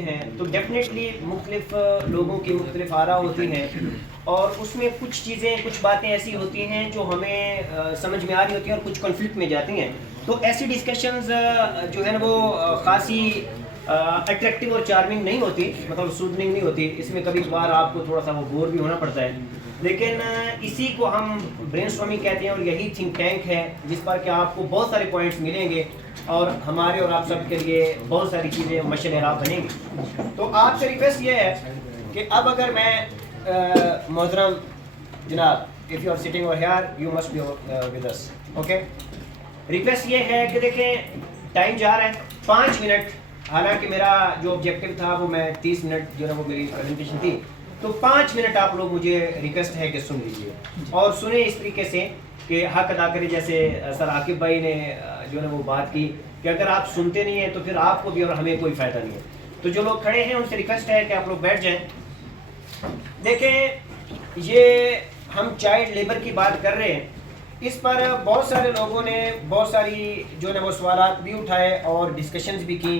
हैं तो डेफिनेटली मुख्तलिफ लोगों की मुख्तलिफ आरा होती हैं और उसमें कुछ चीज़ें कुछ बातें ऐसी होती हैं जो हमें समझ में आ रही होती हैं और कुछ कॉन्फ्लिक्ट में जाती हैं। तो ऐसी डिस्कशंस जो है ना वो ख़ासी अट्रैक्टिव और चार्मिंग नहीं होती, मतलब सूदनिंग नहीं होती। इसमें कभी कभार आपको थोड़ा सा वो बोर भी होना पड़ता है, लेकिन इसी को हम ब्रेनस्टॉर्मिंग कहते हैं और यही थिंक टैंक है जिस पर कि आपको बहुत सारे पॉइंट्स मिलेंगे और हमारे और आप सब के लिए बहुत सारी चीज़ें मशल-ए-राह बनेंगी। तो आपसे रिक्वेस्ट ये है कि अब अगर मैं मोहतरम जनाब, if you are sitting over here you must be with us, okay. Request ये है कि देखें टाइम जा रहा है 5 मिनट, हालांकि मेरा जो ऑब्जेक्टिव था वो मैं 30 मिनट जो है वो मेरी प्रेजेंटेशन थी, तो 5 मिनट आप लोग मुझे रिक्वेस्ट है कि सुन लीजिए और सुने इस तरीके से कि हक अदा करें। जैसे सर आकिब भाई ने जो है वो बात की कि अगर आप सुनते नहीं हैं तो फिर आपको भी और हमें कोई फ़ायदा नहीं है। तो जो लोग खड़े हैं उनसे रिक्वेस्ट है कि आप लोग बैठ जाएं। देखें, ये हम चाइल्ड लेबर की बात कर रहे हैं, इस पर बहुत सारे लोगों ने बहुत सारी जो है वो सवालात भी उठाए और डिस्कशंस भी की।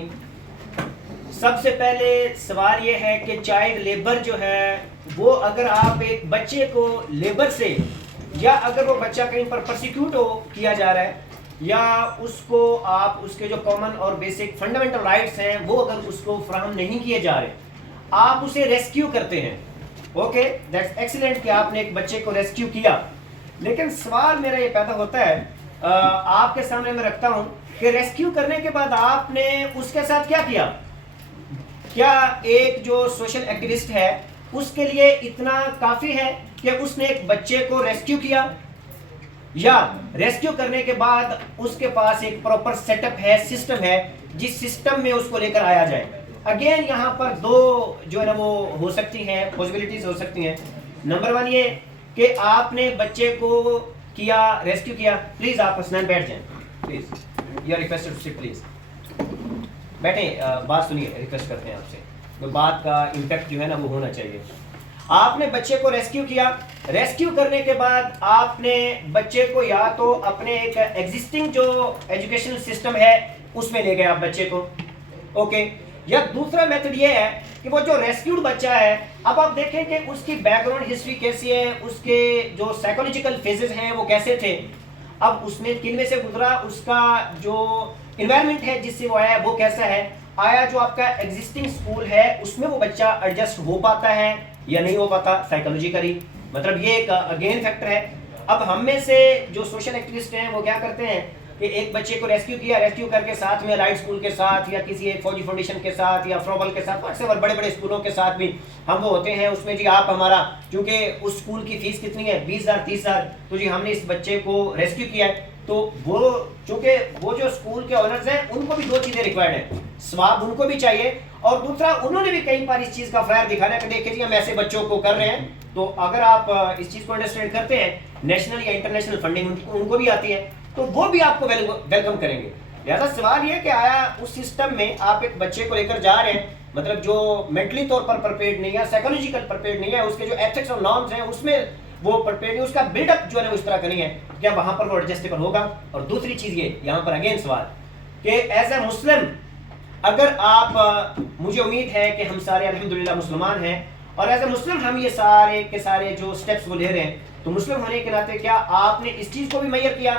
सबसे पहले सवाल ये है कि चाइल्ड लेबर जो है वो, अगर आप एक बच्चे को लेबर से, या अगर वो बच्चा कहीं पर प्रोसिक्यूट हो किया जा रहा है, या उसको आप उसके जो कॉमन और बेसिक फंडामेंटल राइट्स हैं वो अगर उसको फराहम नहीं किए जा रहे, आप उसे रेस्क्यू करते हैं। ओके, दैट्स एक्सीलेंट कि आपने एक बच्चे को रेस्क्यू किया। लेकिन सवाल मेरा ये पैदा होता है, आपके सामने मैं रखता हूं कि रेस्क्यू करने के बाद आपने उसके साथ क्या किया। क्या एक जो सोशल एक्टिविस्ट है उसके लिए इतना काफ़ी है कि उसने एक बच्चे को रेस्क्यू किया, या रेस्क्यू करने के बाद उसके पास एक प्रॉपर सेटअप है, सिस्टम है, जिस सिस्टम में उसको लेकर आया जाए। अगेन यहाँ पर दो जो है ना वो हो सकती हैं, पॉसिबिलिटीज हो सकती हैं। नंबर 1 ये कि आपने बच्चे को किया, रेस्क्यू किया। प्लीज आप हसनैन बैठ जाएं, please you are requested to sit, please बैठे, बात सुनिए, रिक्वेस्ट करते हैं आपसे। तो बात का इम्पैक्ट जो है ना वो होना चाहिए। आपने बच्चे को रेस्क्यू किया, रेस्क्यू करने के बाद आपने बच्चे को या तो अपने एक एग्जिस्टिंग जो एजुकेशनल सिस्टम है उसमें ले गए आप बच्चे को, ओके। या दूसरा मेथड ये है कि वो जो रेस्क्यूड बच्चा है, अब आप देखें कि उसकी बैकग्राउंड हिस्ट्री कैसी है, उसके जो साइकोलॉजिकल फेजेस हैं वो कैसे थे, अब उसने किन में से गुजरा, उसका जो इन्वायरमेंट है जिससे वो आया वो कैसा है, आया जो आपका एग्जिस्टिंग स्कूल है उसमें वो बच्चा एडजस्ट हो पाता है या नहीं हो पाता साइकोलॉजिकली, मतलब ये एक अगेन फैक्टर है। अब हम में से जो सोशल एक्टिविस्ट हैं वो क्या करते हैं कि एक बच्चे को रेस्क्यू किया, रेस्क्यू करके साथ में लाइट स्कूल के साथ या किसी एक फौजी फाउंडेशन के साथ या फ्रोबल के साथ, अक्सर बड़े बड़े स्कूलों के साथ भी हम वो होते हैं उसमें, जी आप हमारा, क्योंकि उस स्कूल की फीस कितनी है 20,000 30,000, तो जी हमने इस बच्चे को रेस्क्यू किया है। तो वो चूंकि वो जो स्कूल के ओनर्स हैं उनको भी 2 चीजें रिक्वायर्ड है, स्वाब उनको भी चाहिए और दूसरा उन्होंने भी कई बार इस चीज का फायर दिखाना है कि देखिए जी हम ऐसे बच्चों को कर रहे हैं। तो अगर आप इस चीज को अंडरस्टैंड करते हैं, नेशनल या इंटरनेशनल फंडिंग उनको भी आती है, तो वो भी आपको वेलकम करेंगे। लिहाजा सवाल ये कि आया उस सिस्टम में आप एक बच्चे को लेकर जा रहे हैं, मतलब जो मेंटली तौर पर प्रिपेयर्ड नहीं है, साइकोलॉजिकल प्रिपेयर्ड नहीं है, उसके जो एथिक्स और नॉर्म्स हैं उसमें वो प्रिपेयर्ड नहीं, उसका बिल्डअप जो है उस तरह का नहीं है, क्या वहां पर वो एडजस्टेबल होगा। और दूसरी चीज ये यहाँ पर अगेन सवाल कि एज ए मुस्लिम, अगर आप मुझे उम्मीद है कि हम सारे अल्हम्दुलिल्लाह मुसलमान हैं और एज ए मुस्लिम हम ये सारे के सारे जो स्टेप्स वो ले रहे हैं, तो मुस्लिम होने के नाते क्या आपने इस चीज को भी मैयर किया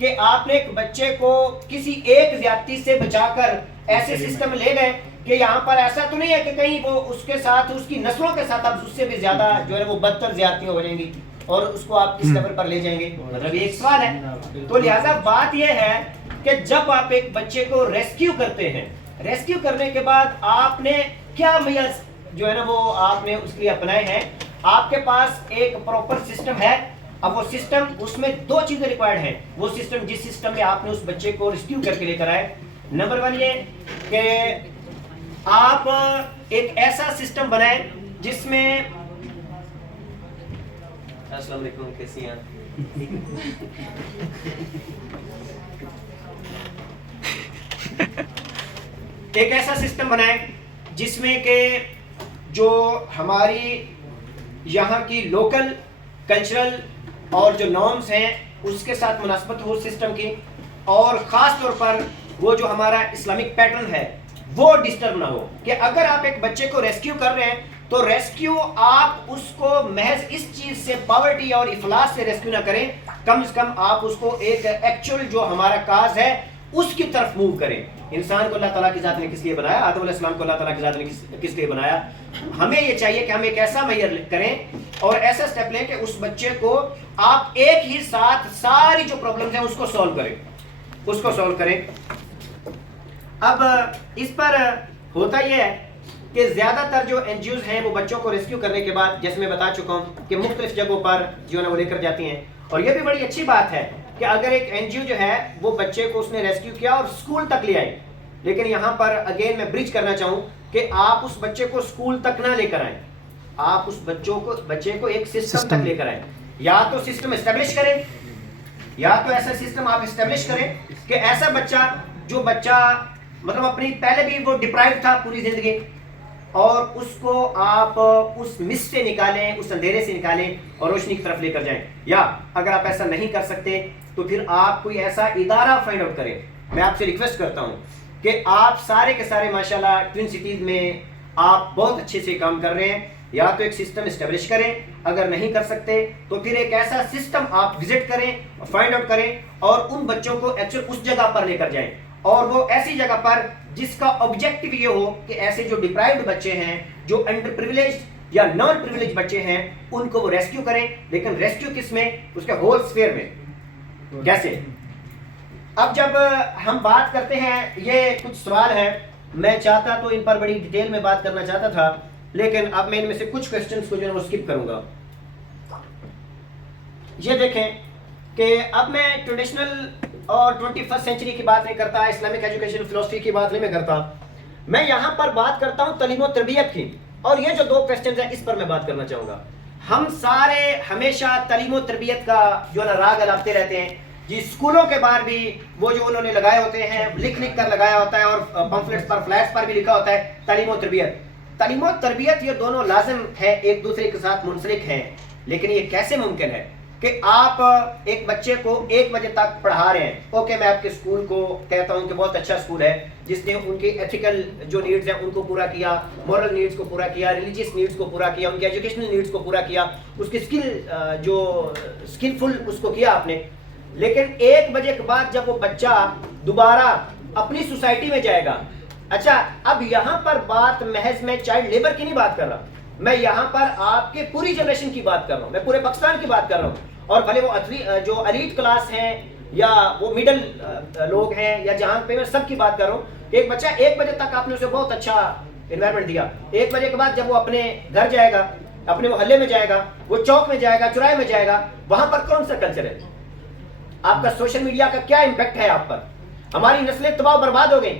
कि आपने एक बच्चे को किसी एक ज्यादती से बचाकर ऐसे सिस्टम ले गए कि यहाँ पर ऐसा तो नहीं है कि कहीं वो उसके साथ, उसकी नस्लों के साथ अब उससे भी ज्यादा जो है वो बदतर ज्यादतियां हो जाएंगी और उसको आप किस लेवल पर ले जाएंगे, मतलब ये एक सवाल है। तो लिहाजा बात यह है कि जब आप एक बच्चे को रेस्क्यू करते हैं, रेस्क्यू करने के बाद आपने क्या मेजर्स जो है ना वो आपने उसके लिए अपनाए हैं। आपके पास एक प्रॉपर सिस्टम है। अब वो सिस्टम, उसमें 2 चीजें रिक्वायर्ड हैं। वो सिस्टम, जिस सिस्टम में आपने उस बच्चे को रेस्क्यू करके लेकर आए, नंबर 1 ये कि आप एक ऐसा सिस्टम बनाए जिसमें, अस्सलाम वालेकुम, कैसी हैं? एक ऐसा सिस्टम बनाए जिसमें के जो हमारी यहाँ की लोकल कल्चरल और जो नॉर्म्स हैं उसके साथ मुनासबत हो सिस्टम की, और ख़ास तौर पर वो जो हमारा इस्लामिक पैटर्न है वो डिस्टर्ब ना हो। कि अगर आप एक बच्चे को रेस्क्यू कर रहे हैं तो रेस्क्यू आप उसको महज इस चीज से, पॉवर्टी और इफलास से रेस्क्यू ना करें, कम से कम आप उसको एक एक्चुअल जो हमारा काज है उसकी तरफ मूव करें। इंसान को अल्लाह ताला की जात ने किस लिए बनाया? आदम अलैहिस्सलाम को अल्लाह ताला की जात ने किस लिए बनाया? हमें ये चाहिए कि हम एक ऐसा मैयर करें और ऐसा स्टेप लें कि उस बच्चे को आप एक ही साथ सारी जो प्रॉब्लम्स हैं उसको सॉल्व करें। अब इस पर होता यह है कि ज़्यादातर जो एनजीओज हैं वो बच्चों को रेस्क्यू करने के बाद, जैसे मैं बता चुका हूँ कि मुख्तलिफ जगहों पर जो है ना वो लेकर जाती हैं। और ये भी बड़ी अच्छी बात है कि अगर एक एनजीओ जो है वो बच्चे को उसने रेस्क्यू किया और स्कूल तक ले आई, लेकिन यहाँ पर अगेन मैं ब्रिज करना चाहूँ कि आप उस बच्चे को स्कूल तक ना लेकर आए, आप उस बच्चे को एक सिस्टम तक लेकर आए। या तो सिस्टम एस्टेब्लिश करें, या तो ऐसा सिस्टम आप एस्टेब्लिश करें कि ऐसा बच्चा जो बच्चा मतलब अपनी पहले भी वो डिप्राइव था पूरी जिंदगी, और उसको आप उस मिस से निकालें, उस अंधेरे से निकालें और रोशनी की तरफ लेकर जाएं। या अगर आप ऐसा नहीं कर सकते तो फिर आप कोई ऐसा इदारा फाइंड आउट करें। मैं आपसे रिक्वेस्ट करता हूं कि आप सारे के सारे माशाल्लाह ट्विन सिटीज में आप बहुत अच्छे से काम कर रहे हैं, या तो एक सिस्टम इस्टेब्लिश करें, अगर नहीं कर सकते तो फिर एक ऐसा सिस्टम आप विजिट करें, फाइंड आउट करें और उन बच्चों को एक्चुअल उस जगह पर लेकर जाएं, और वो ऐसी जगह पर जिसका ऑब्जेक्टिव ये हो कि ऐसे जो डिप्राइव्ड बच्चे हैं, जो अंडर प्रिविलेज्ड या नॉन प्रिविलेज बच्चे हैं, उनको वो रेस्क्यू करें। लेकिन रेस्क्यू किस में? उसके होल स्फीयर में। कैसे? अब जब हम बात करते हैं, ये कुछ सवाल है, मैं चाहता तो इन पर बड़ी डिटेल में बात करना चाहता था, लेकिन अब मैं इनमें से कुछ क्वेश्चंस को जो है वो स्किप करूंगा। ये देखें कि अब मैं ट्रेडिशनल और 21st सेंचुरी की बात नहीं करता, इस्लामिक एजुकेशन फिलोसफी की बात नहीं मैं करता, मैं यहाँ पर बात करता हूँ तालीम और तरबियत की। और ये जो दो क्वेश्चंस हैं इस पर मैं बात करना चाहूँगा। हम सारे हमेशा तालीम और तरबियत का जो ना राग अलापते रहते हैं जी। स्कूलों के बाहर भी वो जो उन्होंने लगाए होते हैं, लिख कर लगाया होता है, और पंफलेट्स पर, फ्लैट्स पर भी लिखा होता है तालीम और तरबियत। तालीम और तरबियत ये दोनों लाजिम है, एक दूसरे के साथ मुंसलिक हैं। लेकिन ये कैसे मुमकिन है कि आप एक बच्चे को 1 बजे तक पढ़ा रहे हैं? ओके, मैं आपके स्कूल को कहता हूं कि बहुत अच्छा स्कूल है, जिसने उनके एथिकल जो नीड्स हैं उनको पूरा किया, मॉरल नीड्स को पूरा किया, रिलीजियस नीड्स को पूरा किया, उनके एजुकेशनल नीड्स को पूरा किया, उसकी स्किलफुल उसको किया आपने। लेकिन 1 बजे के बाद जब वो बच्चा दोबारा अपनी सोसाइटी में जाएगा, अच्छा अब यहाँ पर बात महज मैं चाइल्ड लेबर की नहीं बात कर रहा, मैं यहाँ पर आपके पूरी जनरेशन की बात कर रहा हूँ, मैं पूरे पाकिस्तान की बात कर रहा हूँ। और भले वो जो एलीट क्लास हैं या वो मिडिल लोग हैं या जहाँ पे, मैं सबकी बात कर रहा हूँ। एक बच्चा 1 बजे तक आपने उसे बहुत अच्छा एनवायरनमेंट दिया, 1 बजे के बाद जब वो अपने घर जाएगा, अपने मोहल्ले में जाएगा, वो चौक में जाएगा, चौराहे में जाएगा, वहां पर कौन सा कल्चर है? आपका सोशल मीडिया का क्या इम्पैक्ट है आप पर? हमारी नस्लें तबाह बर्बाद हो गई,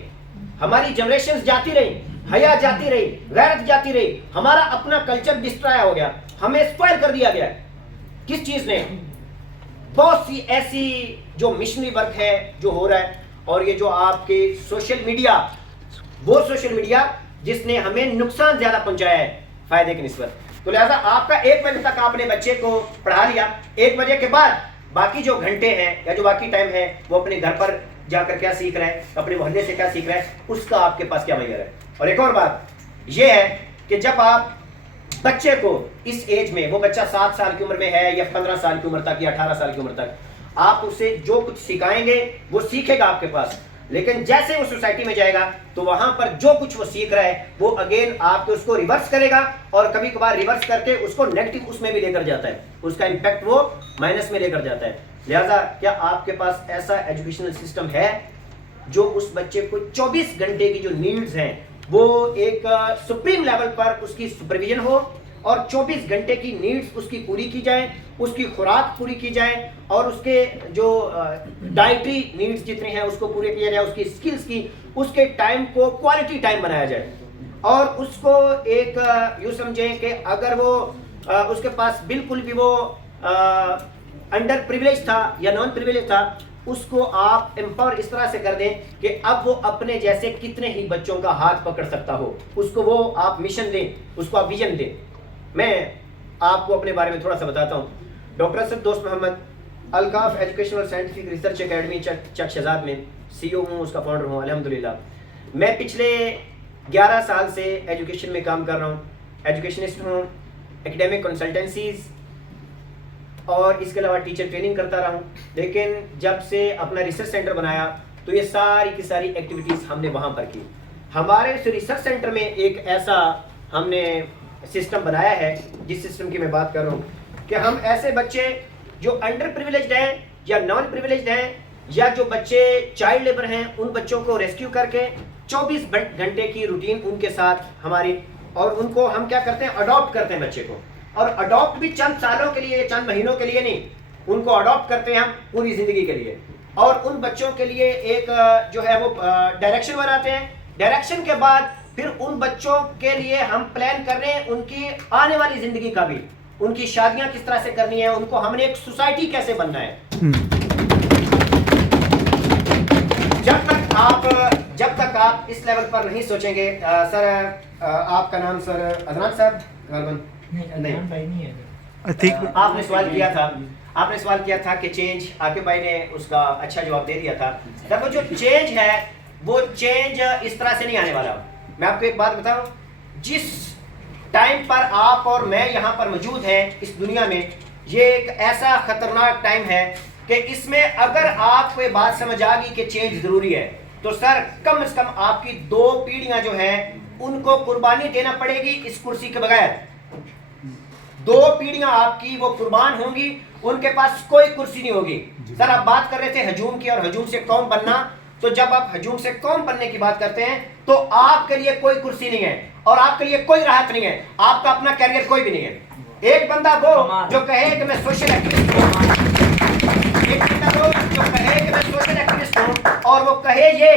हमारी जनरेशन जाती रही, हया जाती रही, गैरत जाती रही, हमारा अपना कल्चर डिस्ट्रॉय हो गया, हमें स्पॉइल कर दिया गया। किस चीज ने? बहुत सी ऐसी जो मिशनरी वर्क है जो हो रहा है, और ये जो आपके सोशल मीडिया, वो सोशल मीडिया जिसने हमें नुकसान ज्यादा पहुंचाया है फायदे की निस्बत। तो लिहाजा आपका 1 बजे तक आपने बच्चे को पढ़ा लिया, 1 बजे के बाद बाकी जो घंटे हैं या जो बाकी टाइम है वो अपने घर पर जाकर क्या सीख रहे हैं, अपने मोहल्ले से क्या सीख रहे हैं, उसका आपके पास क्या मैयर है। और एक और बात ये है कि जब आप बच्चे को इस एज में, वो बच्चा 7 साल की उम्र में है या 15 साल की उम्र तक या 18 साल की उम्र तक, आप उसे जो कुछ सिखाएंगे वो सीखेगा आपके पास। लेकिन जैसे वो सोसाइटी में जाएगा तो वहां पर जो कुछ वो सीख रहा है वो अगेन आपके उसको रिवर्स करेगा, और कभी कभार रिवर्स करके उसको नेगेटिव उसमें भी लेकर जाता है, उसका इंपैक्ट वो माइनस में लेकर जाता है। लिहाजा क्या आपके पास ऐसा एजुकेशनल सिस्टम है जो उस बच्चे को 24 घंटे की जो नीड्स हैं वो एक सुप्रीम लेवल पर उसकी सुपरविजन हो, और 24 घंटे की नीड्स उसकी पूरी की जाए, उसकी खुराक पूरी की जाए, और उसके जो डाइटरी नीड्स जितने हैं उसको पूरे किया जाए, उसकी स्किल्स की, उसके टाइम को क्वालिटी टाइम बनाया जाए। और उसको एक यूँ समझें कि अगर वो उसके पास बिल्कुल भी वो अंडर प्रिविलेज था या नॉन प्रिविलेज था, उसको आप एम्पावर इस तरह से कर दें कि अब वो अपने जैसे कितने ही बच्चों का हाथ पकड़ सकता हो, उसको वो आप मिशन दें, उसको आप विजन दें। मैं आपको अपने बारे में थोड़ा सा बताता हूँ। Doctor Asad Dost Mohammad, Alkaf educational scientific research academy Chak Shahzad में CEO हूँ, उसका फाउंडर हूँ अल्हम्दुलिल्लाह। मैं पिछले 11 साल से एजुकेशन में काम कर रहा हूँ, एजुकेशनिस्ट हूँ, एकेडमिक कंसल्टेंसीज और इसके अलावा टीचर ट्रेनिंग करता रहा हूँ। लेकिन जब से अपना रिसर्च सेंटर बनाया तो ये सारी की सारी एक्टिविटीज़ हमने वहाँ पर की। हमारे इस रिसर्च सेंटर में एक ऐसा हमने सिस्टम बनाया है, जिस सिस्टम की मैं बात कर रहा हूँ, कि हम ऐसे बच्चे जो अंडर प्रिविलेज्ड हैं या नॉन प्रिविलेज्ड हैं या जो बच्चे चाइल्ड लेबर हैं, उन बच्चों को रेस्क्यू करके 24 घंटे की रूटीन उनके साथ हमारी, और उनको हम क्या करते हैं, अडॉप्ट करते हैं बच्चे को। और अडॉप्ट भी चंद सालों के लिए, चंद महीनों के लिए नहीं, उनको अडॉप्ट करते हैं हम पूरी ज़िंदगी के लिए। और उन बच्चों के लिए एक जो है वो डायरेक्शन बनाते हैं। डायरेक्शन के बाद फिर उन बच्चों के लिए हम प्लान कर रहे हैं उनकी आने वाली ज़िंदगी का भी, उनकी शादियां किस तरह से करनी है, उनको हमने एक सोसाइटी कैसे बनना है। जब तक आप इस लेवल पर नहीं सोचेंगे, सर आपका नाम सर अदनान साहब नहीं है। आपने सवाल किया था कि चेंज, आके भाई ने उसका अच्छा जवाब दे दिया था। देखो जो चेंज है वो चेंज इस तरह से नहीं आने वाला। मैं आपको एक बात बताऊं, जिस टाइम पर आप और मैं यहाँ पर मौजूद हैं इस दुनिया में, ये एक ऐसा खतरनाक टाइम है कि इसमें अगर आपको ये बात समझ आ गई कि चेंज जरूरी है, तो सर कम से कम आपकी 2 पीढ़ियां जो हैं उनको कुर्बानी देना पड़ेगी इस कुर्सी के बगैर। 2 पीढ़ियां आपकी वो कुर्बान होंगी, उनके पास कोई कुर्सी नहीं होगी। सर आप बात कर रहे थे हजूम की और हजूम से कौम बनना, तो जब आप हजूम से कौम बनने की बात करते हैं तो आपके लिए कोई कुर्सी नहीं है और आपके लिए कोई राहत नहीं है, आपका अपना कैरियर कोई भी नहीं है। एक बंदा वो जो कहे कि मैं सोशल एक्टिविस्ट हूं, एक बंदा वो जो कहे कि मैं सोशल एक्टिविस्ट हूं और वो कहे ये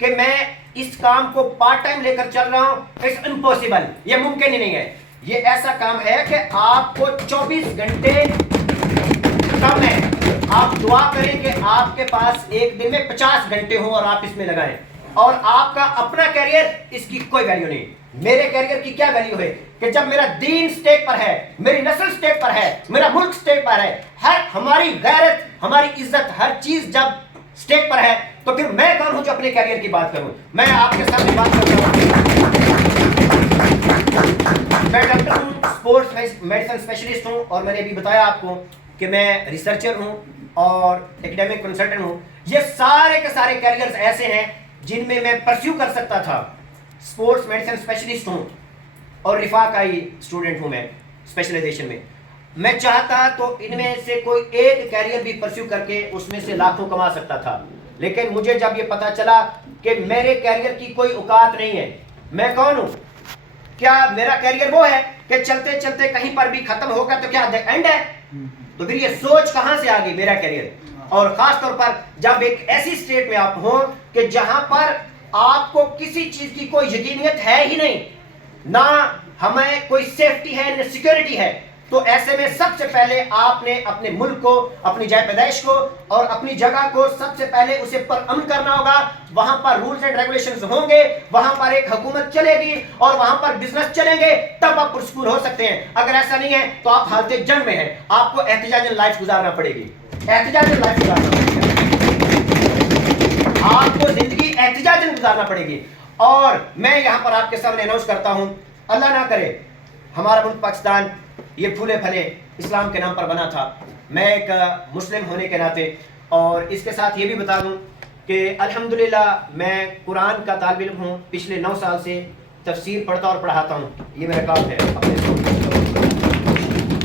कि मैं इस काम को पार्ट टाइम लेकर चल रहा हूं, इट्स इम्पॉसिबल, ये मुमकिन ही नहीं है। ये ऐसा काम है कि आपको 24 घंटे कम है। आप दुआ करें कि आपके पास एक दिन में 50 घंटे हो और आप इसमें लगाएं। और आपका अपना कैरियर, इसकी कोई वैल्यू नहीं। मेरे कैरियर की क्या वैल्यू है कि जब मेरा दीन स्टेक पर है, मेरी नस्ल स्टेक पर है, मेरा मुल्क स्टेक पर है, हर हमारी गैरत, हमारी इज्जत, हर चीज जब स्टेक पर है, तो फिर मैं कौन हूं जो अपने कैरियर की बात करूं। मैं आपके सामने बात कर रहा हूं, मैं डॉक्टर हूं, स्पोर्ट्स मेडिसिन स्पेशलिस्ट हूं, और मैंने अभी बताया आपको कि मैं रिसर्चर हूं और एकेडमिक कंसल्टेंट हूं। ये सारे के सारे कैरियर्स ऐसे हैं जिनमें मैं परस्यू कर सकता था। स्पोर्ट्स मेडिसिन स्पेशलिस्ट हूं और रिफाकाई स्टूडेंट हूं मैं स्पेशलाइजेशन में। मैं चाहता तो इनमें से कोई एक कैरियर भी परस्यू करके उसमें से लाखों कमा सकता था, लेकिन मुझे जब ये पता चला कि मेरे कैरियर की कोई औकात नहीं है, मैं कौन हूं, क्या मेरा कैरियर वो है कि चलते चलते कहीं पर भी खत्म होगा तो क्या एंड है, तो फिर ये सोच कहां से आ गई मेरा कैरियर। और खास तौर पर जब एक ऐसी स्टेट में आप हो कि जहां पर आपको किसी चीज की कोई यकीनियत है ही नहीं, ना हमें कोई सेफ्टी है ना सिक्योरिटी है, तो ऐसे में सबसे पहले आपने अपने मुल्क को, अपनी जाय पैदाइश को और अपनी जगह को सबसे पहले उसे परअमन करना होगा। वहां पर रूल्स एंड रेगुलेशंस होंगे, वहां पर एक हुकूमत चलेगी और वहां पर बिजनेस चलेंगे, तब आप पुरस्कूर हो सकते हैं। अगर ऐसा नहीं है तो आप हालत जंग में हैं, आपको एहतिजाजन लाइफ गुजारना पड़ेगी, एहतिजाजन लाइफ गुजारना पड़ेगी, आपको जिंदगी एहतिजाजन गुजारना पड़ेगी। और मैं यहां पर आपके सामने अनाउंस करता हूं, अल्लाह ना करे हमारा मुल्क पाकिस्तान ये फूले फले इस्लाम के नाम पर बना था। मैं एक मुस्लिम होने के नाते और इसके साथ ये भी बता दूं कि अल्हम्दुलिल्लाह मैं कुरान का तालिब इल्म हूँ, पिछले 9 साल से तफसीर पढ़ता और पढ़ाता हूँ, ये मेरा काम है अपने।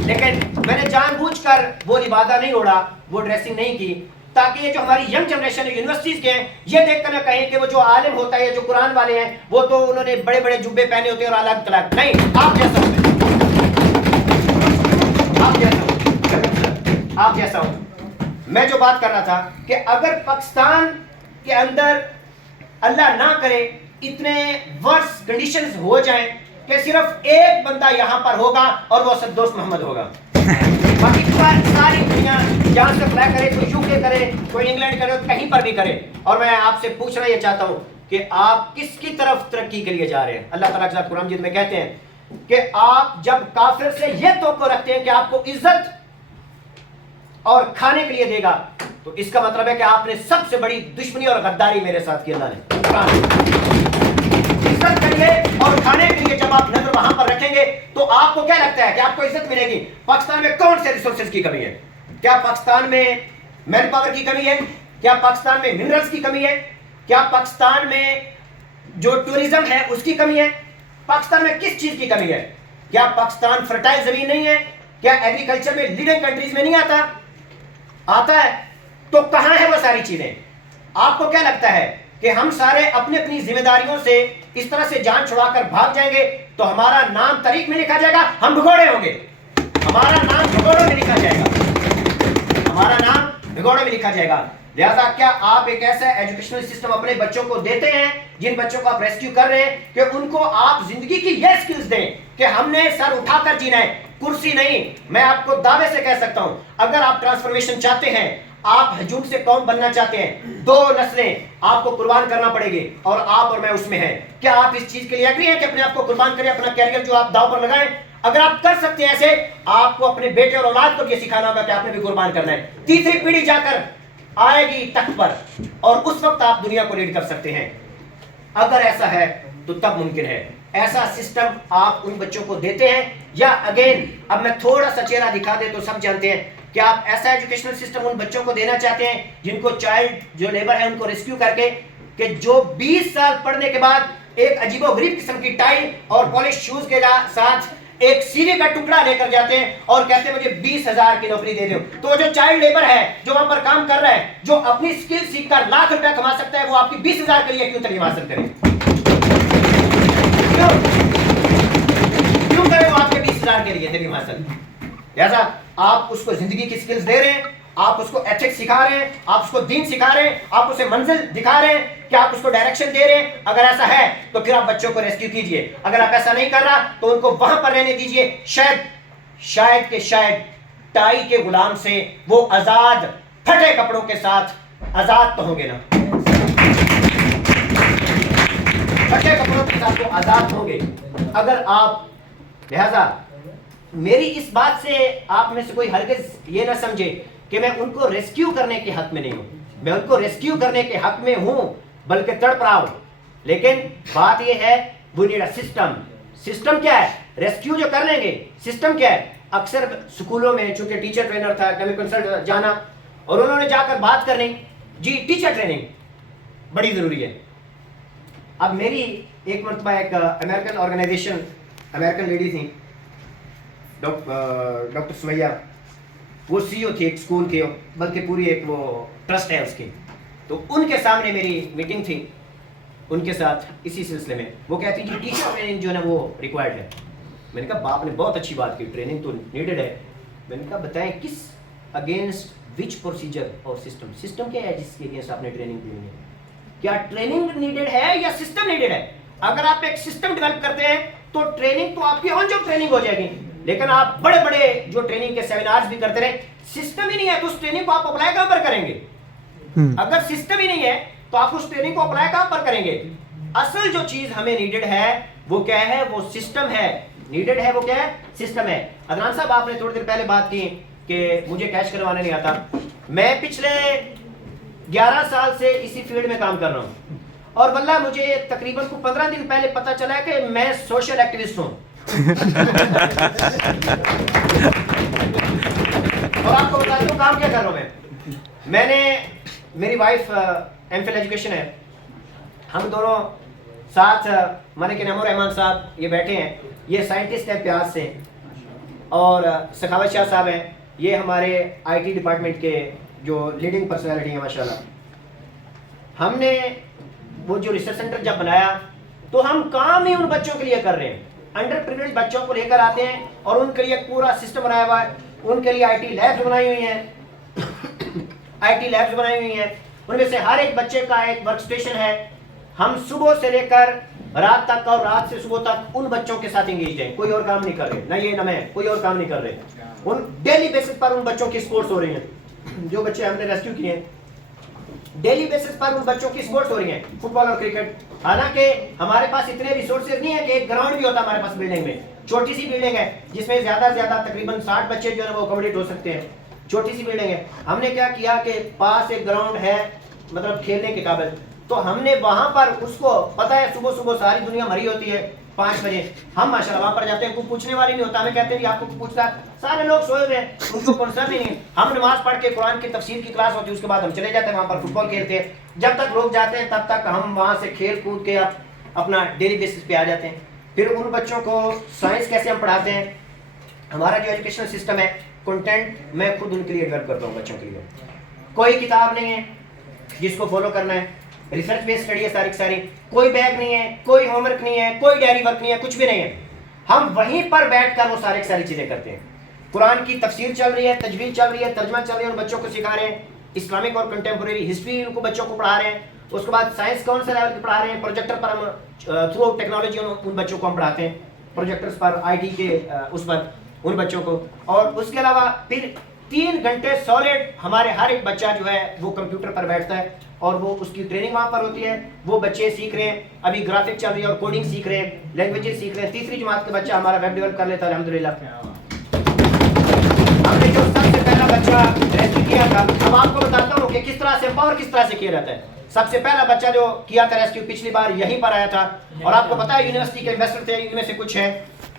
लेकिन मैंने जानबूझकर वो लिबादा नहीं ओढ़ा, वो ड्रेसिंग नहीं की, ताकि ये जो हमारी यंग जनरेशन है यूनिवर्सिटीज के हैं, ये देखकर ना कहें कि वो जो आलिम होता है, जो कुरान वाले हैं, वो तो उन्होंने बड़े बड़े जुब्बे पहने होते हैं और अलग तलाक। नहीं, आप जैसा हूं। मैं जो बात कर रहा था कि अगर पाकिस्तान के अंदर अल्लाह ना करे इतने वर्स कंडीशंस हो जाएं कि सिर्फ एक बंदा यहां पर होगा और वो असद दोस्त मोहम्मद होगा, बाकी सारी दुनिया जहां से अप्लाई करे, कोई यूके करे, कोई इंग्लैंड करे, कहीं पर भी करे। और मैं आपसे पूछना ये चाहता हूं कि आप किसकी तरफ तरक्की के लिए जा रहे हैं। अल्लाह ताला के कुरान मजीद में कहते हैं कि आप जब काफिर से ये तवक्को रखते हैं कि आपको इज्जत और खाने के लिए देगा, तो इसका मतलब है कि आपने सबसे बड़ी दुश्मनी और गद्दारी मेरे साथ की अल्लाह ने। करेंगे और खाने के लिए जब आप नजर वहां पर रखेंगे तो आपको क्या लगता है कि आपको इज्जत मिलेगी? पाकिस्तान में कौन से रिसोर्सेज की कमी है? क्या पाकिस्तान में मैन पावर की कमी है? क्या पाकिस्तान में मिनरल्स की कमी है? क्या पाकिस्तान में जो टूरिज्म है उसकी कमी है? पाकिस्तान में किस चीज की कमी है? क्या पाकिस्तान फर्टाइल जमीन नहीं है? क्या एग्रीकल्चर में लीडिंग कंट्रीज में नहीं आता? आता है। तो कहां है वो सारी चीजें? आपको क्या लगता है कि हम सारे अपनी अपनी जिम्मेदारियों से इस तरह से जान छुड़ाकर भाग जाएंगे तो हमारा नाम तारीख में लिखा जाएगा, हम भगोड़े होंगे, हमारा नाम भगोड़ों में लिखा जाएगा, हमारा नाम भगोड़ों में लिखा जाएगा। लिहाजा क्या आप एक ऐसा एजुकेशनल सिस्टम अपने बच्चों को देते हैं, जिन बच्चों को आप रेस्क्यू कर रहे हैं, कि उनको आप जिंदगी की यह स्किल्स दें कि हमने सर उठाकर जीना है, कुर्सी नहीं। मैं आपको दावे से कह सकता हूं, अगर आप ट्रांसफॉर्मेशन चाहते हैं, आप हजूम से कौम बनना चाहते हैं, 2 नस्लें आपको कुर्बान करना पड़ेगी और आप और मैं उसमें हैं। क्या आप इस चीज के लिए एग्री हैं कि अपने आप को कुर्बान करें, अपना कैरियर जो आप दांव पर लगाएं? अगर आप कर सकते हैं ऐसे, आपको अपने बेटे और औलाद को भी सिखाना होगा कि आपने भी कुर्बान करना है। तीसरी पीढ़ी जाकर आएगी तख्त पर और उस वक्त आप दुनिया को लीड कर सकते हैं। अगर ऐसा है तो तब मुमकिन है। ऐसा सिस्टम आप उन बच्चों को देते हैं या अगेन, अब मैं थोड़ा सा चेहरा दिखा दे तो सब जानते हैं कि आप ऐसा एजुकेशनल सिस्टम उन बच्चों को देना चाहते हैं जिनको चाइल्ड जो लेबर है उनको रेस्क्यू करके, कि जो 20 साल पढ़ने के बाद एक अजीबोगरीब किस्म की टाई और पॉलिश शूज के साथ एक सीरे का टुकड़ा लेकर जाते हैं और कहते हैं मुझे 20,000 की नौकरी दे दो। तो जो चाइल्ड लेबर है जो वहां पर काम कर रहा है, जो अपनी स्किल सीखकर लाख रुपया कमा सकता है, वो आपकी 20,000 के लिए क्यों तकलीफ हासिल करे? क्यों करे वो आपके 20,000 के लिए तकलीफ हासिल? ऐसा आप उसको जिंदगी की स्किल्स दे रहे हैं, आप उसको एथिक्स सिखा रहे हैं, आप उसको दीन सिखा रहे हैं, आप उसे मंजिल दिखा रहे हैं, क्या आप उसको डायरेक्शन दे रहे हैं? अगर ऐसा है तो फिर आप बच्चों को रेस्क्यू कीजिए। अगर आप ऐसा नहीं कर रहा तो उनको वहां पर रहने दीजिए। शायद टाई के गुलाम से वो आजाद, फटे कपड़ों के साथ आजाद तो होंगे ना, फटे कपड़ों के साथ तो आजाद होंगे अगर आप। लिहाजा मेरी इस बात से आप में से कोई हरगिज ये ना समझे कि मैं उनको रेस्क्यू करने के हक में नहीं हूं। मैं उनको रेस्क्यू करने के हक में हूं, बल्कि तड़प रहा हूं। लेकिन बात यह है, we need a system. System क्या है? रेस्क्यू जो कर लेंगे, सिस्टम क्या है? अक्सर स्कूलों में, चूंकि टीचर ट्रेनर था, केमिकल कंसल्टेंट जाना और उन्होंने जाकर बात करनी, जी टीचर ट्रेनिंग बड़ी जरूरी है। अब मेरी एक मरतबा एक अमेरिकन ऑर्गेनाइजेशन, अमेरिकन लेडी थी, डॉक्टर सुमैया, वो सीईओ थी एक स्कूल के, बल्कि पूरी एक वो ट्रस्ट है उसकी। तो उनके सामने मेरी मीटिंग थी उनके साथ इसी सिलसिले में। वो कहती जी टीचर ट्रेनिंग जो है ना वो रिक्वायर्ड है। मैंने कहा बाप ने बहुत अच्छी बात की, ट्रेनिंग तो नीडेड है। मैंने कहा बताएं किस अगेंस्ट विच प्रोसीजर और सिस्टम? सिस्टम क्या है जिसके अगेंस्ट आपने ट्रेनिंग देनी है? क्या ट्रेनिंग नीडेड है या सिस्टम नीडेड है? अगर आप एक सिस्टम डेवलप करते हैं तो ट्रेनिंग तो आपकी ऑन जॉब ट्रेनिंग हो जाएगी। लेकिन आप बड़े बड़े जो ट्रेनिंग के सेमिनार्स भी करते रहे, सिस्टम ही नहीं है तो उस ट्रेनिंग को आप अप्लाई कहां पर करेंगे? अगर सिस्टम ही नहीं है तो आप उस ट्रेनिंग को अप्लाई कहां पर करेंगे? असल जो चीज हमें नीडेड है वो क्या है? वो सिस्टम है। नीडेड है वो क्या है? सिस्टम है। अदनान साहब आपने थोड़ी देर पहले बात की कि मुझे कैश करवाने नहीं आता। मैं पिछले 11 साल से इसी फील्ड में काम कर रहा हूं और वल्लाह मुझे तकरीबन 15 दिन पहले पता चला कि मैं सोशल एक्टिविस्ट हूं। और आपको बता दूं काम क्या कर रहा हूं मैंने, मेरी वाइफ एमफिल एजुकेशन है, हम दोनों साथ, मलिक नमो रहमान साहब ये बैठे हैं, ये साइंटिस्ट हैं प्याज से, और सखावत शाह साहब हैं, ये हमारे आईटी डिपार्टमेंट के जो लीडिंग पर्सनैलिटी हैं माशाल्लाह। हमने वो जो रिसर्च सेंटर जब बनाया तो हम काम ही उन बच्चों के लिए कर रहे हैं। अंडर प्रिविलेज बच्चों को लेकर आते हैं और उनके लिए पूरा सिस्टम बनाया हुआ है। उनके लिए आईटी लैब्स बनाई हुई हैं, आईटी लैब्स बनाई हुई हैं। उनमें से हर एक बच्चे का एक वर्क स्टेशन है। हम सुबह से लेकर रात तक और रात से सुबह तक उन बच्चों के साथ एंगेज हैं, कोई और काम नहीं कर रहे, ना ये ना मैं, कोई और काम नहीं कर रहे। उन डेली बेसिस पर उन बच्चों की स्पोर्ट्स हो रही हैं। जो बच्चे हमने रेस्क्यू किए हैं, डेली बेसिस पर उन बच्चों की स्पोर्ट्स हो रही हैं, फुटबॉल और क्रिकेट। हालांकि हमारे पास इतने रिसोर्सेज नहीं है कि एक ग्राउंड भी होता हमारे पास बिल्डिंग में। छोटी सी बिल्डिंग है जिसमें ज्यादा से ज्यादा तकरीबन 60 बच्चे जो है वो अकोमोडेट हो सकते हैं। छोटी सी बिल्डिंग है। हमने क्या किया कि पास एक ग्राउंड है, मतलब खेलने के काबिल, तो हमने वहां पर, उसको पता है सुबह सुबह सारी दुनिया मरी होती है 5 बजे, हम माशाल्लाह वहां पर जाते हैं, कोई पूछने वाले नहीं होता, हमें कहते हैं आपको पूछता है, सारे लोग सोए हुए हैं, उनको कंसर्न ही नहीं। हम नमाज पढ़ के कुरान की तफसीर की क्लास होती है, उसके बाद हम चले जाते हैं वहां पर फुटबॉल खेलते हैं। जब तक लोग जाते हैं तब तक हम वहां से खेल कूद के अपना डेली बेसिस पे आ जाते हैं। फिर उन बच्चों को साइंस कैसे हम पढ़ाते हैं, हमारा जो एजुकेशनल सिस्टम है, कंटेंट मैं खुद उनके लिए डेवलप करता हूँ बच्चों के लिए। कोई किताब नहीं है जिसको फॉलो करना है, रिसर्च बेस्ड स्टडी है सारी की सारी, कोई बैग नहीं है, कोई होमवर्क नहीं है, कोई डायरी वर्क नहीं है, कुछ भी नहीं है। हम वहीं पर बैठकर वो सारी चीजें करते हैं। कुरान की तफसीर चल रही है, तजवीद चल रही है, तर्जमा चल रही है, उन बच्चों को सिखा रहे हैं। इस्लामिक और कंटेम्प्रेरी हिस्ट्री उनको बच्चों को पढ़ा रहे हैं। उसके बाद साइंस कौन से लेवल की पढ़ा रहे हैं, प्रोजेक्टर पर हम थ्रू टेक्नोलॉजी उन बच्चों को हम पढ़ाते हैं, प्रोजेक्टर्स पर, IT के उस पर उन बच्चों को। और उसके अलावा फिर 3 घंटे सॉलिड हमारे हर एक बच्चा जो है वो कंप्यूटर पर बैठता है और वो उसकी ट्रेनिंग वहाँ पर होती है। वो बच्चे सीख रहे हैं, अभी ग्राफिक चल रही है और कोडिंग सीख रहे हैं, लैंग्वेजेस सीख रहे हैं। 3री जमात का बच्चा हमारा वेब डेवलप कर लेता है अल्हम्दुलिल्लाह। हमने जो सबसे पहला बच्चा रेस्क्यू किया था, अब आपको बताता हूँ कि किस तरह से एम्पावर किस तरह से किया जाता है। सबसे पहला बच्चा जो किया था रेस्क्यू पिछली बार यहीं पर आया था, और आपको पता है यूनिवर्सिटी के इन्वेस्टर थे, इनमें से कुछ है।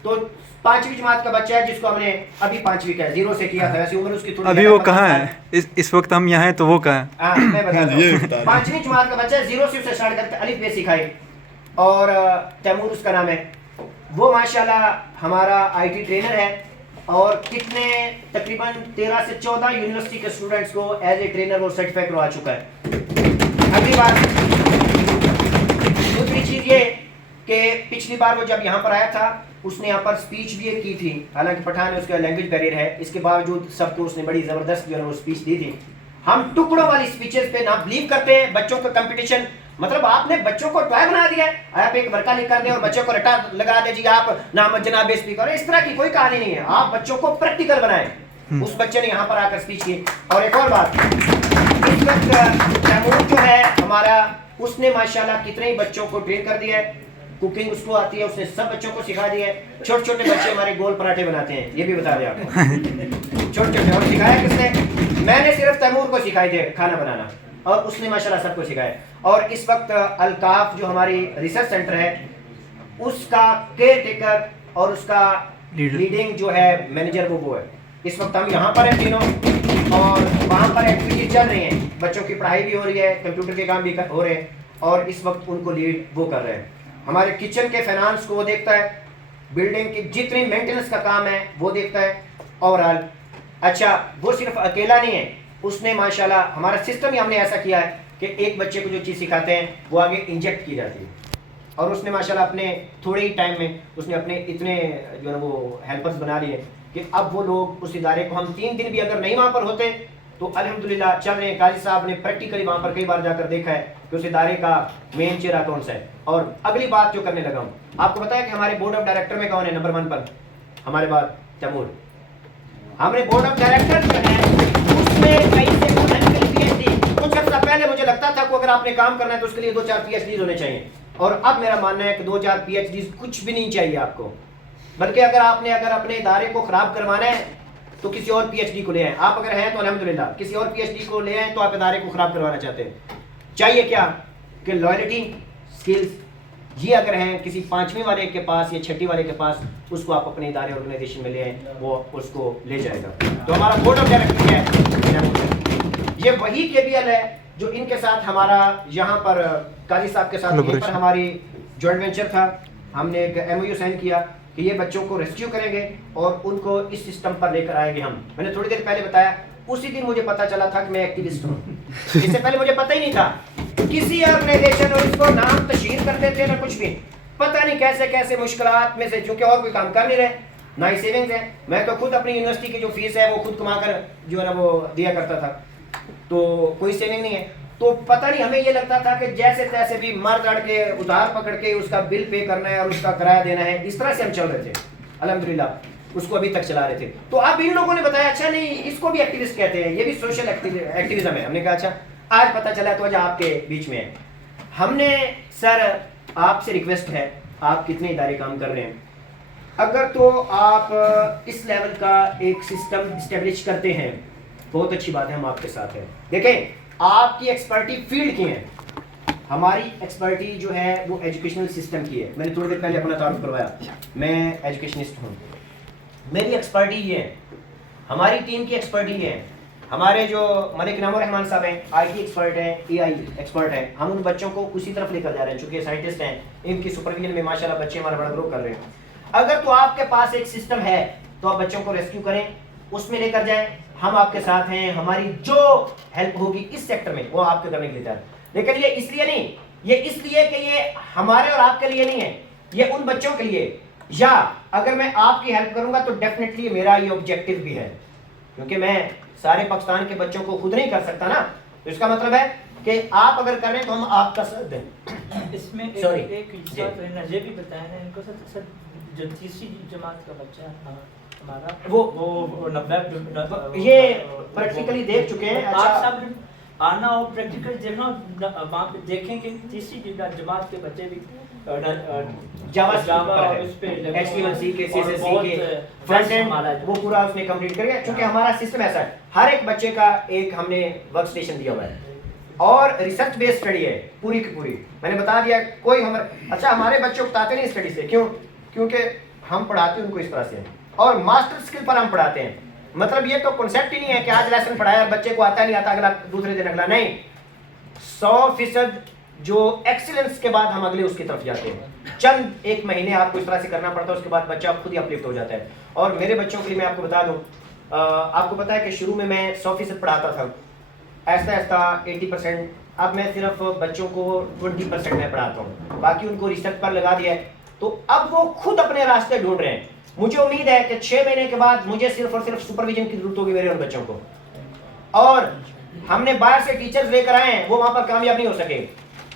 तो 5वीं जमात का बच्चा है जिसको हमने अभी 5वीं का 0 से किया था, वैसे उम्र उसकी थोड़ी। अभी वो कहाँ है इस वक्त हम यहाँ हैं, तो वो कहाँ है? मैं बताता हूँ। 5वीं जमात का बच्चा है, 0 से उसे स्टार्ट करके अलिफ बे सिखाई, और तैमूर उसका नाम है। वो माशाल्लाह हमारा IT ट्रेनर है, और कितने तकरीबन 13 से 14 यूनिवर्सिटी के स्टूडेंट्स को एज ए ट्रेनर वो सर्टिफाई करवा चुका है। अगली बात, दूसरी चीज ये कि पिछली बार वो जब यहाँ पर आया था उसने यहाँ पर स्पीच भी की थी, हालांकि पठान है, उसका लैंग्वेज बैरियर है, इसके बावजूद सबको उसने बड़ी ज़बरदस्त जो है वो स्पीच दी थी। हम टुकड़ों वाली स्पीचेस पे ना बिलीव करते हैं। बच्चों का कंपटीशन, मतलब आपने बच्चों को टॉय बना दिया है, आप एक वर्का लिख कर दें और बच्चों को रटा लगा दे जी आप नाम जनाब स्पीकर, इस तरह की कोई कहानी नहीं है। आप बच्चों को प्रैक्टिकल बनाएं। उस बच्चे ने यहाँ पर आकर स्पीच की। और एक और बात, इस वक्त तैमूर जो है हमारा, उसने माशाल्लाह कितने ही बच्चों को ट्रेन कर दिया है। कुकिंग उसको आती है, उसने सब बच्चों को सिखा दिया है। छोटे छोटे बच्चे हमारे गोल पराठे बनाते हैं, ये भी बता दें आपको। छोटे छोटे, और सिखाया किसने? मैंने सिर्फ तैमूर को सिखाई थे खाना बनाना, और उसने माशाल्लाह सबको सिखाया। और इस वक्त अल्काफ जो हमारी रिसर्च सेंटर है, उसका केयर टेकर और उसका लीडिंग जो है मैनेजर वो है। इस वक्त हम यहाँ पर हैं तीनों, और वहाँ पर एक्टिविटी चल रही है, बच्चों की पढ़ाई भी हो रही है, कंप्यूटर के काम भी हो रहे हैं, और इस वक्त उनको लीड वो कर रहे हैं। हमारे किचन के फाइनेंस को वो देखता है, बिल्डिंग की जितनी मेंटेनेंस का काम है वो देखता है ओवरऑल। अच्छा, वो सिर्फ अकेला नहीं है, उसने माशाल्लाह हमारा सिस्टम ही हमने ऐसा किया है कि एक बच्चे को जो चीज़ सिखाते हैं वो आगे इंजेक्ट की जाती है, और उसने माशाल्लाह अपने थोड़े ही टाइम में उसने अपने इतने जो है वो हेल्पर्स बना लिए कि अब वो लोग उस इदारे को, हम 3 दिन भी अगर नहीं वहाँ पर होते तो अल्हम्दुलिल्लाह चल रहे हैं। काजी साहब ने प्रैक्टिकली वहाँ पर कई बार जाकर देखा है कि उस इदारे का मेन चेहरा कौन सा है। और अगली बात जो करने लगा हूँ, आपको पता है कि हमारे बोर्ड ऑफ डायरेक्टर में कौन है नंबर 1 पर? हमारे बाद तैमूर। हमारे बोर्ड ऑफ डायरेक्टर जो है उसमें कई से PhD, कुछ अर्सा पहले मुझे लगता था कि अगर आपने काम करना है तो उसके लिए 2-4 PhD होने चाहिए, और अब मेरा मानना है कि 2-4 PhD कुछ भी नहीं चाहिए आपको, बल्कि अगर अपने इदारे को खराब करवाना है तो किसी और PhD को ले आए। आप अगर हैं तो अल्हम्दुलिल्लाह, किसी और PhD को ले आए तो आप इदारे को खराब करवाना चाहते हैं। चाहिए क्या कि लॉयल्टी स्किल्स, ये अगर हैं किसी 5वीं वाले के पास या 6ठी वाले के पास, उसको आप अपने इदारे ऑर्गेनाइजेशन में ले आए, वो उसको ले जाएगा। तो हमारा बोर्ड ऑफ डायरेक्टर है, ये वही KBL है जो इनके साथ हमारा यहाँ पर काजी साहब के साथ यहीं पर हमारी जॉइंट वेंचर था। हमने एक MOU साइन किया कि ये बच्चों को रेस्क्यू करेंगे और उनको इस सिस्टम पर लेकर आएंगे हम। मैंने थोड़ी देर पहले बताया, उसी दिन मुझे पता चला था कि मैं एक्टिविस्ट हूँ। इससे पहले मुझे पता ही नहीं था किसी ऑर्गेनाइजेशन, और इसको नाम तशहीर करते थे ना कुछ भी, पता नहीं कैसे कैसे मुश्किलात में से, क्योंकि और कोई काम कर नहीं रहे, ना ही सेविंग्स है। मैं तो खुद अपनी यूनिवर्सिटी की जो फीस है वो खुद कमा कर जो है ना वो दिया करता था, तो कोई सेविंग नहीं है। तो पता नहीं, हमें ये लगता था कि जैसे तैसे भी मर दड़ के उधार पकड़ के उसका बिल पे करना है और उसका किराया देना है, इस तरह से हम चल रहे थे। अल्हम्दुलिल्लाह उसको अभी तक चला रहे थे। तो अब इन लोगों ने बताया अच्छा नहीं, इसको भी एक्टिविस्ट कहते हैं, ये भी सोशल एक्टिविज्म है। हमने कहा अच्छा, आज पता चला तो आज आपके बीच में है। हमने सर आपसे रिक्वेस्ट है, आप कितने इदारे काम कर रहे हैं, अगर तो आप इस लेवल का एक सिस्टम इस्टेब्लिश करते हैं बहुत अच्छी बात है, हम आपके साथ हैं। देखें, आपकी एक्सपर्टी फील्ड की है, हमारी एक्सपर्टीज जो है वो एजुकेशनल सिस्टम की है। मैंने थोड़ी देर पहले अपना तारुफ करवाया, मैं एजुकेशनिस्ट हूँ। मेरी एक्सपर्टीज ये है, हमारी टीम की एक्सपर्टीज है। हमारे जो मलिक इनामुर रहमान साहब हैं, IT एक्सपर्ट हैं, AI एक्सपर्ट हैं। हम उन बच्चों को उसी तरफ लेकर जा रहे हैं, चूँकि साइंटिस्ट हैं, इनकी सुपरविजन में माशाल्लाह बच्चे हमारा बड़ा ग्रो कर रहे हैं। अगर तो आपके पास एक सिस्टम है तो आप बच्चों को रेस्क्यू करें, उसमें लेकर जाएं, हम आपके साथ हैं। हमारी जो हेल्प होगी इस सेक्टर में वो आपके करने के लिए तैयार। लेकिन ये इसलिए नहीं, ये इसलिए कि ये हमारे और आपके लिए नहीं है, ये उन बच्चों के लिए। या अगर मैं आपकी हेल्प करूंगा तो डेफिनेटली मेरा ये ऑब्जेक्टिव भी है, क्योंकि मैं सारे पाकिस्तान के बच्चों को खुद नहीं कर सकता ना। तो इसका मतलब है कि आप अगर कर रहे हैं तो हम आपका साथ दें। इसमें एक ये भी बताया ना इनको सर, जो तीसरी जमात का बच्चा हमारा वो 90 ये प्रैक्टिकली देख चुके हैं। आप सब आना और प्रैक्टिकल देखना, वहाँ पे देखें कि तीसरी जमात के बच्चे भी जावा इस पे HTML के CSS के फ्रंट एंड वो पूरा उसने कंप्लीट कर गया। क्योंकि हमारा सिस्टम ऐसा है, हर एक बच्चे का एक हमने वर्क स्टेशन दिया हुआ है और रिसर्च बेस्ड स्टडी है पूरी की पूरी। मैंने बता दिया कोई हमारे बच्चे उकताते नहीं स्टडी से। क्यों? क्योंकि हम पढ़ाते हैं उनको इस तरह से और मास्टर स्किल पर हम पढ़ाते हैं। मतलब ये तो कॉन्सेप्ट ही नहीं है कि आज लेसन पढ़ाया और बच्चे को आता नहीं आता अगला दूसरे दिन अगला नहीं। 100% जो एक्सीलेंस के बाद हम अगले उसकी तरफ जाते हैं। चंद एक महीने आपको इस तरह से करना पड़ता है, उसके बाद बच्चा खुद ही अपलिफ्ट हो जाता है। और मेरे बच्चों के लिए मैं आपको बता दूं, आपको पता है कि शुरू में मैं 100% पढ़ाता था, ऐसा ऐसा 80%। अब मैं सिर्फ बच्चों को 20% में पढ़ाता हूँ, बाकी उनको रिसर्च पर लगा दिया है। तो अब वो खुद अपने रास्ते ढूंढ रहे हैं। मुझे उम्मीद है कि 6 महीने के बाद मुझे सिर्फ और सिर्फ सुपरविजन की जरूरत होगी मेरे उन बच्चों को। और हमने बाहर से टीचर्स लेकर आए हैं, वो वहां पर कामयाब नहीं हो सके।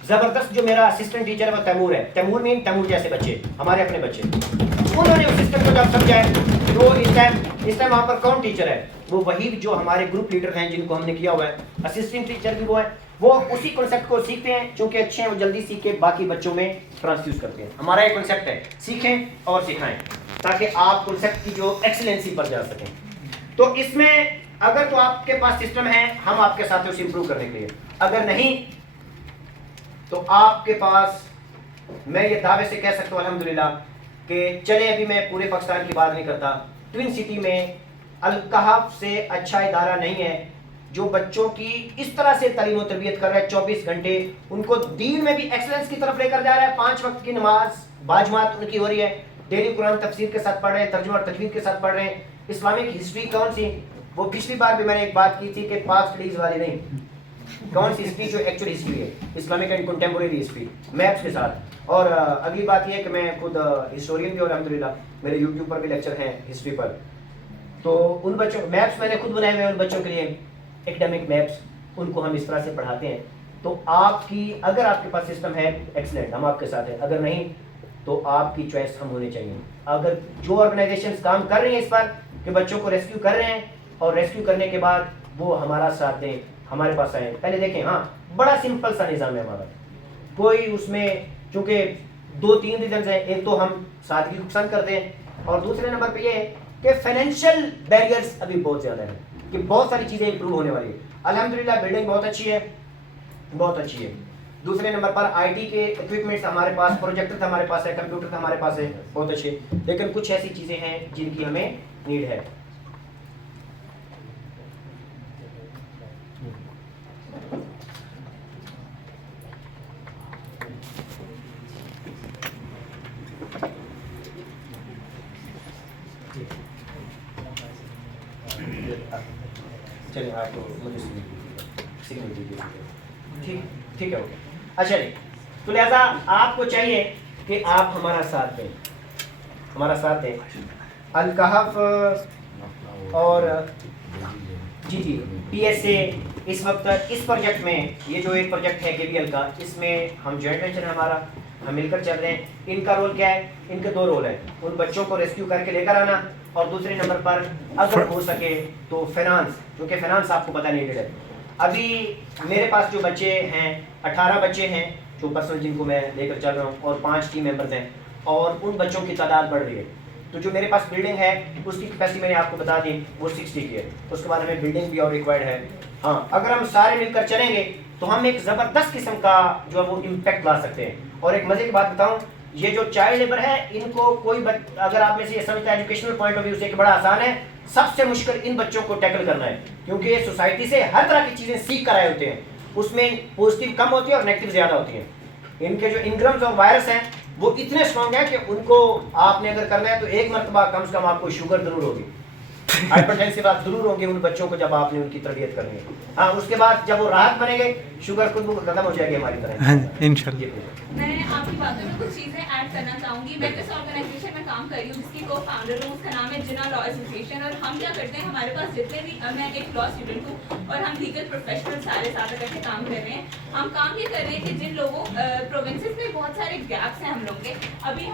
जबरदस्त जो मेरा असिस्टेंट टीचर है वो तैमूर है। तैमूर मीन तैमूर जैसे बच्चे, हमारे अपने बच्चे, उन्होंने उस सिस्टम को जब समझा है तो इस टाइम वहां पर कौन टीचर है? वो वही जो हमारे ग्रुप लीडर हैं जिनको हमने किया हुआ है। असिस्टेंट टीचर भी वो है, वो उसी कॉन्सेप्ट को सीखते हैं, क्योंकि अच्छे हैं वो जल्दी सीख के बाकी बच्चों में ट्रांसफ्यूज करते हैं। हमारा एक कॉन्सेप्ट है, सीखें और सिखाएं, ताकि आप कॉन्सेप्ट की जो एक्सीलेंसी पर जा सकें। तो इसमें अगर तो आपके पास सिस्टम है, हम आपके साथ उसे इंप्रूव करने के लिए। अगर नहीं तो आपके पास, मैं ये दावे से कह सकता हूँ अल्हम्दुलिल्लाह कि चले, अभी मैं पूरे पाकिस्तान की बात नहीं करता, ट्विन सिटी में अल कहफ से अच्छा इदारा नहीं है जो बच्चों की इस तरह से तालीम और तरबियत कर रहा है। 24 घंटे उनको दीन में भी एक्सीलेंस की तरफ लेकर जा रहा है। 5 वक्त की नमाज बाजमात उनकी हो रही है, डेली कुरान तफसीर के साथ पढ़ रहे हैं, तर्जुमा और तजवीद के साथ पढ़ रहे हैं। इस्लामिक हिस्ट्री कौन सी, वो पिछली बार भी मैंने एक बात की थी कि पास्ट स्टडीज वाली नहीं, कौन सी हिस्ट्री जो एक्चुअल हिस्ट्री है, Islamic and contemporary history maps के साथ। और अगली बात यह है कि मैं खुद हिस्टोरियन भी और अल्हम्दुलिल्लाह मेरे यूट्यूब पर भी लेक्चर हैं हिस्ट्री पर। तो उन बच्चों मैप्स मैंने खुद बनाए हुए हैं उन बच्चों के लिए, एकेडमिक मैप्स, उनको हम इस तरह से पढ़ाते हैं। तो आपकी, अगर आपके पास सिस्टम है एक्सीलेंट, हम आपके साथ हैं। अगर नहीं तो आपकी चॉइस हम होनी चाहिए। अगर जो ऑर्गेनाइजेशंस काम कर रही हैं इस पर कि बच्चों को रेस्क्यू कर रहे हैं और रेस्क्यू करने के बाद वो हमारा साथ दें, हमारे पास आए, पहले देखें। हाँ, बड़ा सिंपल सा निज़ाम है हमारा, कोई उसमें, चूँकि 2-3 रीजन हैं। एक तो हम सादगी को पसंद करते हैं और दूसरे नंबर पे ये है कि फाइनेंशियल बैरियर्स अभी बहुत ज़्यादा है, कि बहुत सारी चीज़ें इंप्रूव होने वाली है। अल्हम्दुलिल्लाह बिल्डिंग बहुत अच्छी है, बहुत अच्छी है। दूसरे नंबर पर IT के इक्विपमेंट्स हमारे पास, प्रोजेक्टर हमारे पास है, कंप्यूटर हमारे पास है, बहुत अच्छे। लेकिन कुछ ऐसी चीज़ें हैं जिनकी हमें नीड है। चलिए आप मुझे सिग्नल दीजिए। ठीक है, ओके। अच्छा जी, तो लिहाजा आपको चाहिए कि आप हमारा साथ दें, हमारा साथ दें। अल कहफ और जी PSA इस वक्त इस प्रोजेक्ट में, ये जो एक प्रोजेक्ट है KBL का, इसमें हम जॉइंट वेंचर है हमारा, हम मिलकर चल रहे हैं। इनका रोल क्या है? इनके 2 रोल है, उन बच्चों को रेस्क्यू करके लेकर आना और दूसरे नंबर पर अगर हो सके तो फाइनेंस, क्योंकि फाइनेंस आपको पता नीडेड है। अभी मेरे पास जो बच्चे हैं 18 बच्चे हैं जो पर्सनल, जिनको मैं लेकर चल रहा हूँ, और 5 टीम मेंबर्स हैं, और उन बच्चों की तादाद बढ़ रही है। तो जो मेरे पास बिल्डिंग है उसकी कैपेसिटी मैंने आपको बता दी, वो 60 की है। उसके बाद हमें बिल्डिंग भी और रिक्वायर्ड है। हाँ, अगर हम सारे मिलकर चलेंगे तो हम एक ज़बरदस्त किस्म का जो है वो इम्पैक्ट ला सकते हैं। और एक मज़े की बात बताऊं, ये जो चाइल्ड लेबर है इनको अगर आप में से ये समझता है एजुकेशनल पॉइंट ऑफ व्यू से कि बड़ा आसान है, सबसे मुश्किल इन बच्चों को टैकल करना है, क्योंकि ये सोसाइटी से हर तरह की चीज़ें सीख कर आए होते हैं, उसमें पॉजिटिव कम होती है और नेगेटिव ज़्यादा होती है। इनके जो इनग्राम्स और वायरस हैं वो इतने स्ट्रॉन्ग हैं कि उनको आपने अगर करना है तो एक मरतबा कम से कम आपको शुगर जरूर होगी, हाइपरटेंसिव आप जरूर होंगे उन बच्चों को जब आपने उनकी तरबियत करनी है। हाँ, उसके बाद जब वो राहत बनेंगे शुगर खुद खत्म हो जाएगी हमारी तरह। हाँ, इंशाल्लाह। मैं आपकी बातों में कुछ चीज़ें ऐड करना चाहूँगी। मैं जिस ऑर्गेनाइजेशन में काम कर रही हूँ जिसकी को फाउंडर हूँ, उसका नाम है जिना लॉ एसोसिएशन। और हम क्या करते हैं, हमारे पास जितने भी, मैं एक लॉ स्टूडेंट हूँ और हम लीगल प्रोफेशनल सारे साथ करके काम कर रहे हैं। हम काम ये कर रहे हैं कि जिन लोगों प्रोविंसेस में बहुत सारे गैप्स हैं हम लोग के, अभी